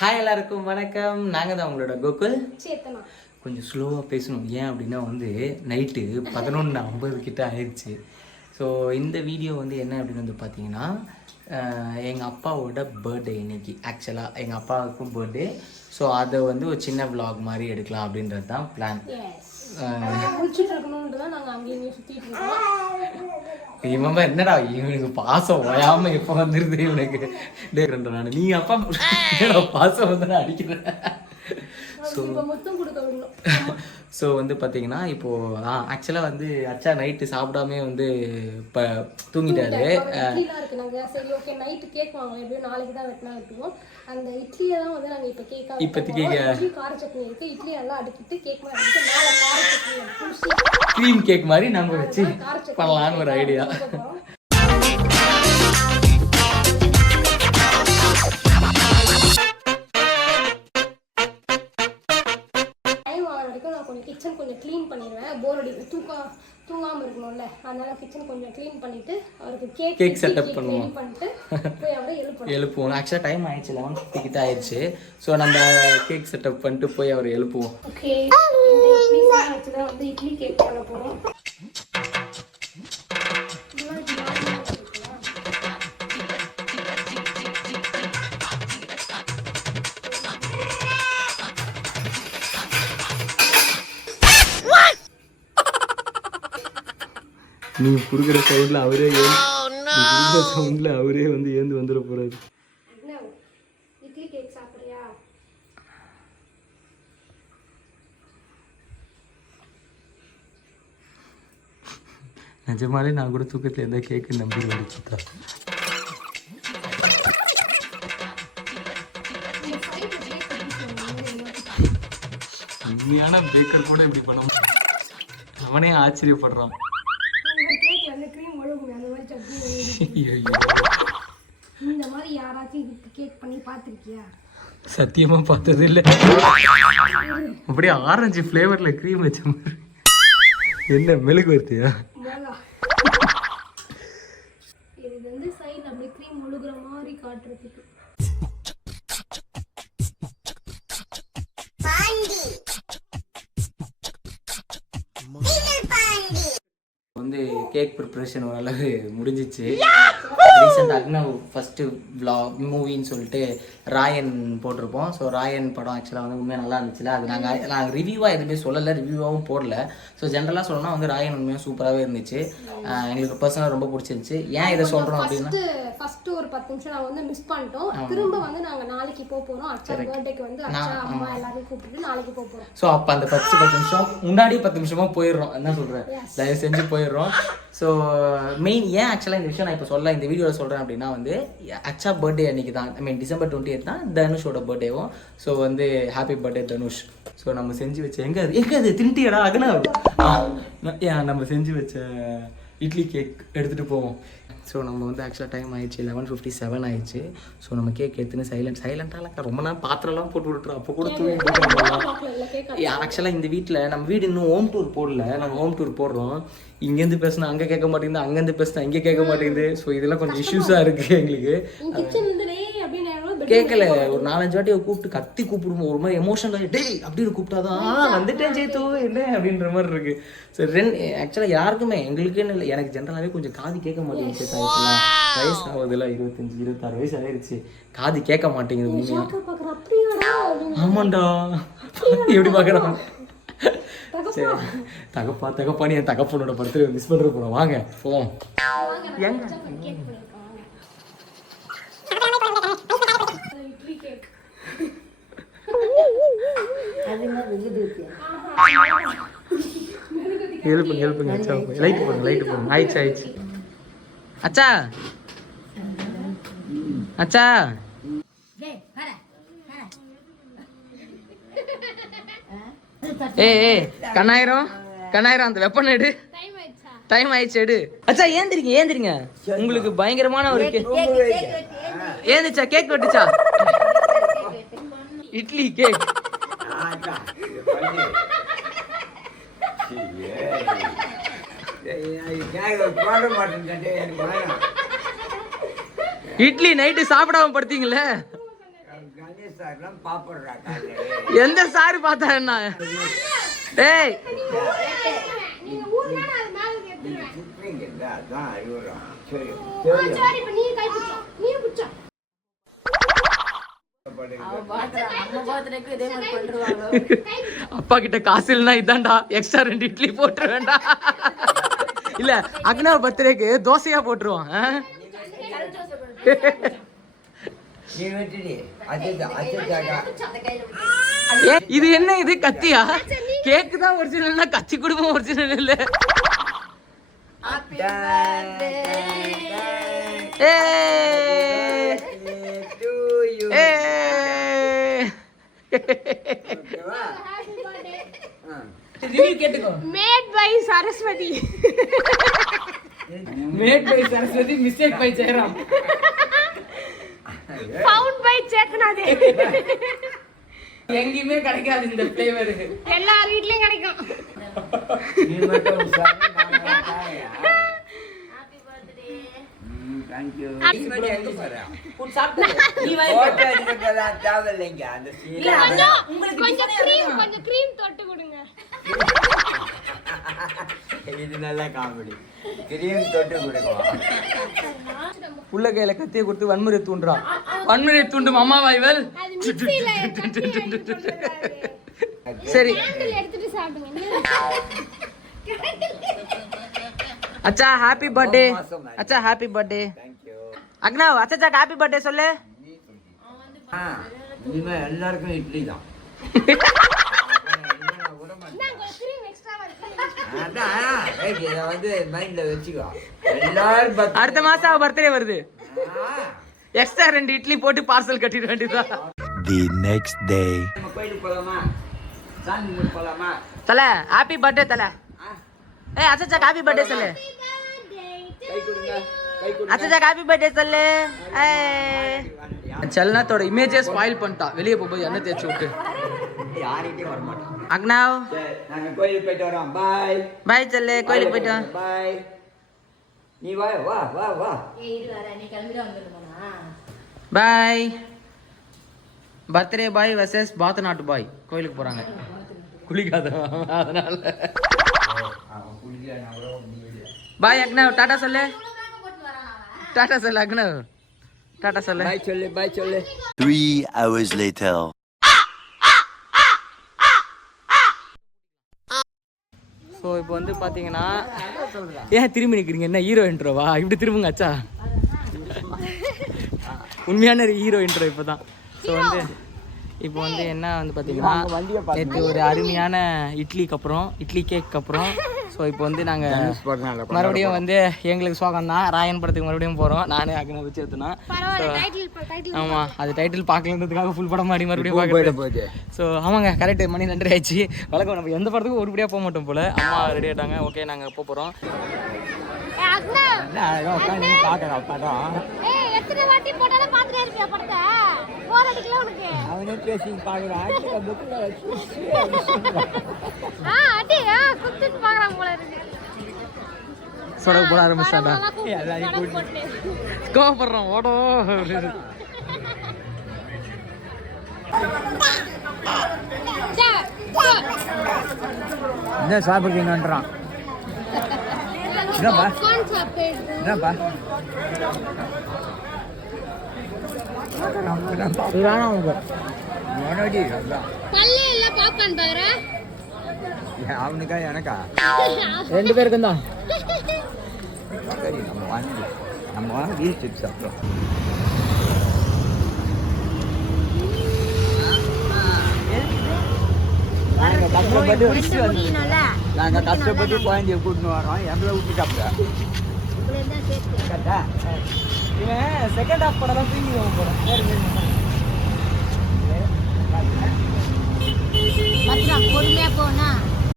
Hi எல்லாருக்கும் வணக்கம். நாங்கள் தான் உங்களோட கோகுல். சேத்தனா. கொஞ்சம் ஸ்லோவாக பேசணும். ஏன் அப்படின்னா நைட்டு 11:50 கிட்ட ஆயிடுச்சு. ஸோ இந்த வீடியோ என்ன அப்படின்னு பார்த்தீங்கன்னா, எங்கள் அப்பாவோட பர்த்டே இன்னைக்கு. ஆக்சுவலாக எங்கள் அப்பாவுக்கும் பர்த்டே. ஸோ அதை ஒரு சின்ன விலாக் மாதிரி எடுக்கலாம் அப்படின்றது தான் பிளான். இவன் என்னடா இவனுக்கு பாசம் ஓயாம எப்போ வந்துருது இவனுக்கு. நான் நீ அப்பா பாசம் அடிக்கிறேன். ஸோ பார்த்தீங்கன்னா இப்போது ஆக்சுவலாக அச்சா நைட்டு சாப்பிடாமே இப்போ தூங்கிட்டாரு. இப்போதைக்கு க்ரீம் கேக் மாதிரி நம்ம வச்சு பண்ணலான்னு ஒரு ஐடியா. கிச்சன் கொஞ்சம் க்ளீன் பண்ணிடுவேன். போர் அடிக்கும், தூங்காமல் இருக்கணும்ல, அதனால கிச்சன் கொஞ்சம் க்ளீன் பண்ணிட்டு அவருக்கு கேக் செட்டப் பண்ணுவோம். பண்ணிட்டு போய் அவரை எழுப்புவோம். ஆக்சுவலாக டைம் ஆயிடுச்சு, 11:50 கிட்ட ஆயிடுச்சு. ஸோ நம்ம கேக் செட்டப் பண்ணிட்டு போய் அவரை எழுப்புவோம். ஓகே, இட்லி வச்சு தான் இட்லி கேக் பண்ண போகிறோம். நீ கொடுக்குற சவுண்டில் அவரே ஏந்து வந்துட போறாரு. இட்லி கேக் சாப்பிட்றியா? நிஜமாலே நான் கூட தூக்கத்தில் எந்த கேக்கு நம்பி வந்துச்சுட்டா. உண்மையான பேக்கர் கூட இப்படி பண்ண அவனே ஆச்சரியப்படுறான். இந்த மாதிரி யாராச்சும் கேக் பண்ணி பார்த்துருக்கியா? சத்தியமா பார்த்தது இல்லை. அப்படியே ஆரஞ்சு ஃப்ளேவர்ல க்ரீம் வச்ச மாதிரி. என்ன மெழுகு வருத்தியா? இது சைடுல அப்படியே க்ரீம் ஒழுகுற மாதிரி காட்டுறதுக்கு. கேக் ப்ரிப்ரேஷன் ஓரளவு முடிஞ்சிச்சு. ரீசெண்டாக அக்னவ் ஃபஸ்ட்டு மூவின்னு சொல்லிட்டு ராயன் போட்டிருப்போம். ஸோ ராயன் படம் ஆக்சுவலாக உண்மையாக நல்லா இருந்துச்சுல. அது நாங்கள் ரிவ்யூவாக எதுவுமே சொல்லலை, ரிவ்யூவாகவும் போடல. ஸோ ஜென்ரலாக சொல்லணும்னா ராயன் உண்மையாக சூப்பராகவே இருந்துச்சு. எங்களுக்கு பர்சனலாக ரொம்ப பிடிச்சிருந்துச்சு. ஏன் இதை சொல்கிறோம் அப்படின்னா, ஃபர்ஸ்ட் ஒரு 10 நிமிஷம் நான் மிஸ் பண்ணிட்டோம். திரும்ப நாங்கள் நாளைக்கு போகிறோம். அச்சா பர்த்டேக்கு அச்சா அம்மா எல்லாரையும் கூப்பிட்டு நாளைக்கு போகிறோம். ஸோ அப்போ அந்த 10 நிமிஷம் முன்னாடி 10 நிமிஷமாக போயிடுறோம். என்ன சொல்கிறேன், தயவு செஞ்சு போயிடுறோம். ஸோ மெயின் ஏன் ஆக்சுவலாக இந்த விஷயம் நான் இப்போ சொல்ல இந்த வீடியோவில் சொல்கிறேன் அப்படின்னா அச்சா பர்த்டே அன்றைக்கி தான், டிசம்பர் 28 தான் தனுஷோட பர்த்டேவும். So happy birthday Dhanush. So நம்ம செஞ்சு வச்ச எங்கே அது திண்டியடா அகனாவ் நம்ம செஞ்சு வச்ச இட்லி கேக் எடுத்துகிட்டு போவோம். ஸோ நம்ம ஆக்சுவலாக டைம் ஆயிடுச்சு, 11:57 ஆயிடுச்சு. ஸோ நம்ம கேக் எடுத்துன்னு சைலண்டாக ரொம்ப நேரம் பாத்திரம்லாம் போட்டு விட்டுறோம். அப்போ கூட தூங்கி ஆக்சுவலாக இந்த வீட்டில் நம்ம வீடு இன்னும் ஹோம் டூர் போடல. நாங்கள் ஹோம் டூர் போடுறோம். இங்கேருந்து பேசினா அங்கே கேட்க மாட்டேங்குது, அங்கேருந்து பேசினா இங்கே கேட்க மாட்டேங்குது. ஸோ இதெல்லாம் கொஞ்சம் இஷ்யூஸாக இருக்குது எங்களுக்கு. கேட்கல, ஒரு 4-5 வாட்டி கூப்பிட்டு கத்தி கூப்பிடுவோம். ஒரு மாதிரி எமோஷனல் டே அப்படின்னு கூப்பிட்டாதான் வந்துட்டேன் சேத்து என்ன அப்படின்ற மாதிரி இருக்கு. ஸோ ஆக்சுவலாக யாருக்குமே எங்களுக்குன்னு இல்லை, எனக்கு ஜென்ரலாகவே கொஞ்சம் காது கேட்க மாட்டேங்குது. வயசு ஆகுதுல, 25-26 வயசு ஆயிடுச்சு. காது கேட்க மாட்டேங்குது உண்மையா. ஆமாண்டா, எப்படி பார்க்குறான். சரி, தகப்பா நீ என் தகப்பனோட பர்த்டே மிஸ் பண்ணுற போகிறோம். வாங்க போவோம். எழுப்புங்க அச்சா, லைட் போடுங்க. ஆயிடுச்சு அச்சா அச்சா. கண்ணாயிரம் அந்த வெப்பன் எடு, டைம் ஆயிடுச்சு எடு. அச்சா ஏந்திரிங்க. உங்களுக்கு பயங்கரமான ஒரு ஏந்திச்சா கேக் வெட்டுச்சா, இட்லி கேக். இட்லி நைட்டு சாப்பிடாம படுத்தீங்களே. எந்த சாரு பார்த்தா என்ன டேய் நீங்க ஊர்ல நான் மேல ஏத்துறேன் சரி இப்ப நீ கை பிடிச்சோ நீ பிடிச்சோ அப்பா கிட்ட காசு இல்லைன்னா இதான்டா எக்ஸ்ட்ரா 2 இட்லி போட்டுற வேண்டாம் இல்ல அக்னா பர்த்டேக்கு தோசையா போட்டுருவான் இது என்ன இது கத்தியா கேக்கு தான் ஒரிஜினல்னா கத்தி குடும்பம் ஒரிஜினல் இல்ல made by Saraswathi mistake by Jayaram found by சேத்தனாதே எங்கயுமே கிடைக்காது இந்த ஃப்ளேவர் எல்லார் வீட்லயும் கிடைக்கும் கொஞ்சம் cream தொட்டு கொடுங்க இது நல்ல காமெடி கிரீம் தொட்டு கொடுக்குவா புள்ள கையில கத்தியை கொடுத்து வன்முறை தூண்டுறான் வன்முறை தூண்டும் அம்மாவா இவள் சரி எடுத்துட்டு சாப்பிடுங்க அச்சா ஹாப்பி பர்த்டே அச்சா ஹாப்பி பர்த்டே அக்னா அச்சா ஹாப்பி பர்த்டே சொல்லு இனிமே எல்லாருக்கும் இட்லி தான் அடுத்த மாசம் பர்த்டே வருது எக்ஸ்ட்ரா 2 இட்லி போட்டு பார்சல் கட்டிட வேண்டியதுதான் The next day. கோயிலுக்கு போலாமா சாமி கும்பிட போலாமா தல ஹாப்பி பர்த்டே தல ஏய் அச்சா ஹாப்பி பர்த்டே சொல்லு கை கொடுங்க கை கொடுங்க அச்சா ஹாப்பி பர்த்டே சொல்லு செல்லனத்தோட இமேஜே ஸ்பாயில் பண்ணிட்டா வெளியே போய் எண்ணெய் தேய்ச்சி விட்டு யார்கிட்டயும் வர மாட்டோம் அக்னாவ் நாங்க கோயிலுக்கு போயிட்டு வரோம் பாய் பாய் செல்லு கோயிலுக்கு போயிட்டு பாய் நீ வா வா வா வா பாய் பர்த்டே பாய் வெர்சஸ் பாத் நாட்டு பாய் கோயிலுக்கு போறாங்க குளிக்காத அதனால பாய் அக்னாவ் டாடா சொல்லு டாடா சொல்லு அக்னாவ் டாடா சொல்லு பாய் சொல்லு 3 hours later. ஸோ இப்போ வந்து பார்த்தீங்கன்னா ஏன் திரும்பி நிற்கிறீங்க என்ன ஹீரோ இன்ட்ரோவா இப்படி திரும்புங்க அச்சா உண்மையான ஹீரோ இன்ட்ரோ இப்போ தான் ஸோ வந்து இப்போ வந்து என்ன வந்து பார்த்தீங்கன்னா நேற்று ஒரு அருமையான இட்லிக்கு அப்புறம் இட்லி கேக்கு அப்புறம் ஸோ இப்போ வந்து நாங்கள் மறுபடியும் வந்து எங்களுக்கு சோகம் தான் ராயன் படத்துக்கு மறுபடியும் போகிறோம் நானே அக்னா வச்சு எடுத்தோன்னா ஆமாம் அது டைட்டில் பார்க்கலன்றதுக்காக ஃபுல் படம் மாதிரி மறுபடியும் பார்க்க ஸோ ஆமாங்க கரெக்டு மணி 2 ஆயிடுச்சு வழக்கம் நம்ம எந்த படத்துக்கும் ஒருபடியாக போக மாட்டோம் போல் அம்மா ரெடி ஆகிட்டாங்க ஓகே நாங்கள் போக போகிறோம் எத்தனை வாட்டி போட்டாலும் பார்த்துட்டே இருப்பியா படத்தை போர் அடிக்கல உனக்கு அவனே பேசி பார்க்குறான் அடி குத்துட்டு பார்க்குறான் போல இருக்கு சொடக்கு போட ஆரம்பிச்சாண்டா கோவப்படுறோம் ஓடோ என்ன சாப்பிடுறீங்கன்றான் என்னப்பா என்னப்பா பல்லே இல்ல பாப்கார்ன் பாக்குற அவனுக்கா எனக்கா 2 பேருக்கும் தான் நம்ம வாங்கி சிப்ஸ் சாப்பிட்றோம் நாங்கள் கஷ்டப்பட்டு குழந்தைய கூட்டின்னு வரோம் எங்களை விட்டு சாப்பிட்டேன் இவன் செகண்ட் ஹாஃப் படம் தான் தூங்கி போகிறேன் பொறுமையா போனா